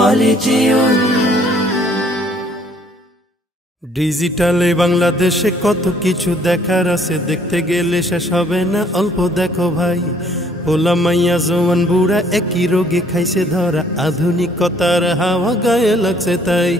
কলেজিয়ন। ডিজিটালে বাংলাদেশে কত কিছু দেখার আছে, দেখতে গেলে শেষ হবে না, অল্প দেখো ভাই। পোলা মাইয়া জওয়ান বুড়া একই রোগে খাইছে ধরা, আধুনিকতার হাওয়া গায়ে লাগছে তাই।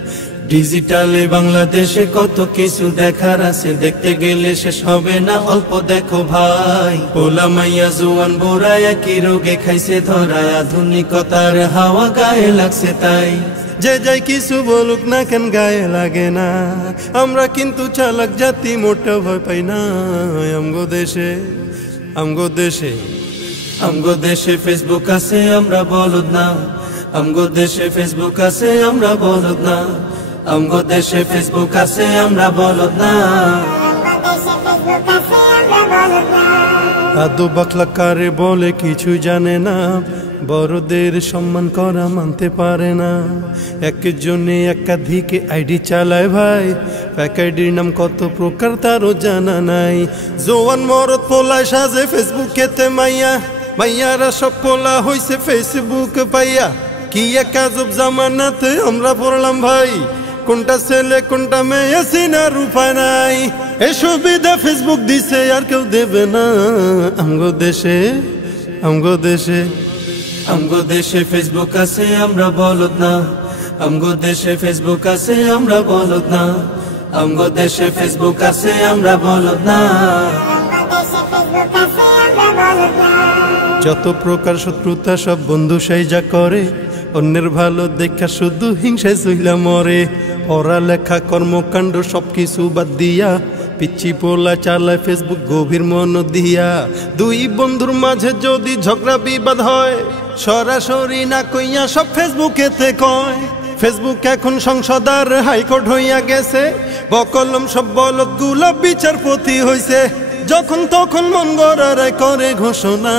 ডিজিটালে বাংলাদেশে কত কিছু দেখার আছে, দেখতে গেলে শেষ হবে না, অল্প দেখো ভাই। পোলা মাইয়া জওয়ান বুড়া একই রোগে খাইছে ধরা, আধুনিকতার হাওয়া গায়ে লাগছে তাই। যে যাই কিছু বলুক না কেন গায়ে লাগে না, আমরা কিন্তু চালাক জাতি, মোটা ভয় পাই না। আমগো দেশে আমগো দেশে আমগো দেশে ফেসবুক আছে, আমরা বলদ না। আমগো দেশে ফেসবুক আছে, আমরা বলদ না। আমগো দেশে ফেসবুক আছে, আমরা বলদ না। আদো বাকলা কারে বলে কিছু জানে না, বড়দের সম্মান করা মানতে পারে না। একজনে একাধিক আইডি চালায় ভাই, এক আইডির নাম কত প্রকার তারও জানা নাই। জোয়ান মরদ পোলায় সাজে ফেসবুকেতে মাইয়া, মাইয়ারা সব পোলা হইছে ফেসবুক পাইয়া। কি এক আজব জামানাতে আমরা পড়লাম ভাই, কোনটা ছেলে কোনটা মেয়ে চিনার উপায় নাই। এই সুবিধা ফেসবুক দিছে আর কেউ দেবে না। আমগো দেশে আমগো দেশে আমগো দেশে ফেসবুক আছে, আমরা বলদ না। আমগো দেশে ফেসবুক আছে, আমরা বলদ না। আমগো দেশে ফেসবুক আছে, আমরা বলদ না। যত প্রকার শত্রুতা সব বন্ধু সাইজা করে, অন্যের ভালো দেখা শুধু হিংসায় চইলা মরে। পড়ালেখা কর্মকাণ্ড সবকিছু বাদ দিয়া, পিচ্ছি পোলা চালায় ফেসবুক গভীর মন দিয়া। দুই বন্ধুর মাঝে যদি ঝগড়া বিবাদ হয়, সরাসরি না কইয়া সব ফেসবুকেতে কয়। ফেসবুক এখন সংসদ আর হাইকোর্ট হইয়া গেছে, বকলম সব বলদ গুলা বিচারপতি হইছে। যখন তখন মন গড়ারাই করে ঘোষণা।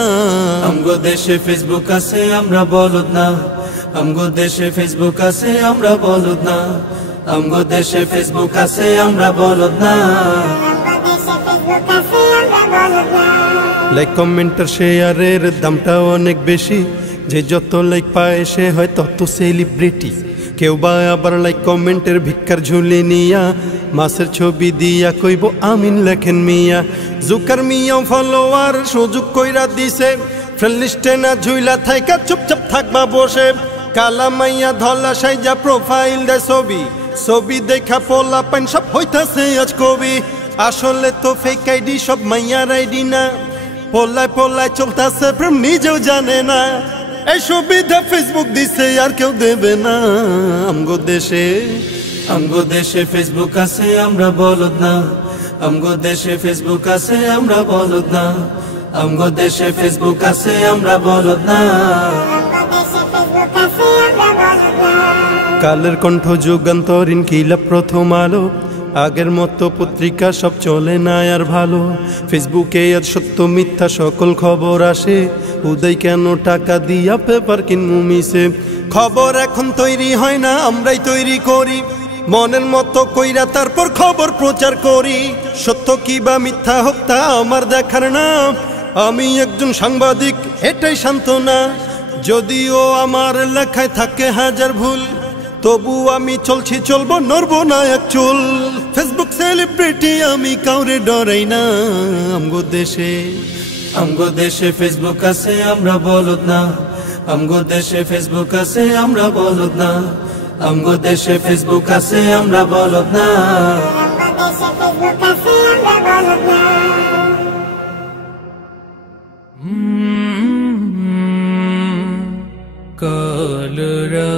আমগো দেশে ফেসবুক আছে, আমরা বলদ না। আমগো দেশে ফেসবুক আছে, আমরা বলদ না। আমগো দেশে ফেসবুক আছে, আমরা বলদ না। লাইক কমেন্টার শেয়ারের দামটা অনেক বেশি, যে যত লাইক পায় সে হয় তত সেলিব্রিটি। কেউ বা আবার লাইক কমেন্টের ভিক্ষার ঝুলি নিয়া, মাছের ছবি দিয়া কইব আমিন লেখেন মিয়া। জুকার মিয়াও ফলোয়ার সুযোগ কইরা দিছে, ফ্রেন্ড লিস্টে না ঝুইলা থাইকা চুপচাপ থাকবা বসে। কালা মাইয়া ধলা সাইজা প্রোফাইল দেয় ছবি, ছবি দেখা পোলা পাইন সব হইতাছে আজ কবি। আসলে তো ফেক আইডি সব মাইয়ার আইডি না, পোলায় পোলায় চলতাছে প্রেম নিজেও জানে না। এই সুবিধা ফেসবুক দিছে আর কেউ দেবে না। আমগো দেশে ফেসবুক আছে, আমরা বলদ না। আমগো দেশে ফেসবুক আছে, আমরা বলদ না। আমগো দেশে ফেসবুক আছে, আমরা বলদ না। কালের কণ্ঠ যুগান্তরীণ কিলা প্রথম আলো, আগের মতো পত্রিকা সব চলে না আর ভালো। ফেসবুকে আর সত্য মিথ্যা সকল খবর আসে, উদয় কেন টাকা দিয়া পেপার কিনমু মিশে। খবর এখন তৈরি হয় না, আমরাই তৈরি করি মনের মতো কইরা, তারপর খবর প্রচার করি। সত্য কি বা মিথ্যা হোক তা আমার দেখার না, আমি একজন সাংবাদিক এটাই সান্ত্বনা। যদিও আমার লেখায় থাকে হাজার ভুল, তবু আমি চলছি চলবো, নড়বো না এক চুল। ফেসবুক সেলিব্রিটি আমি কাউরে ডরাই না। আমগো দেশে ফেসবুক আছে, আমরা বলদ না। আমগো দেশে ফেসবুক আছে, আমরা বলদ না। আমগো দেশে ফেসবুক আছে, আমরা বলদ না। কালরা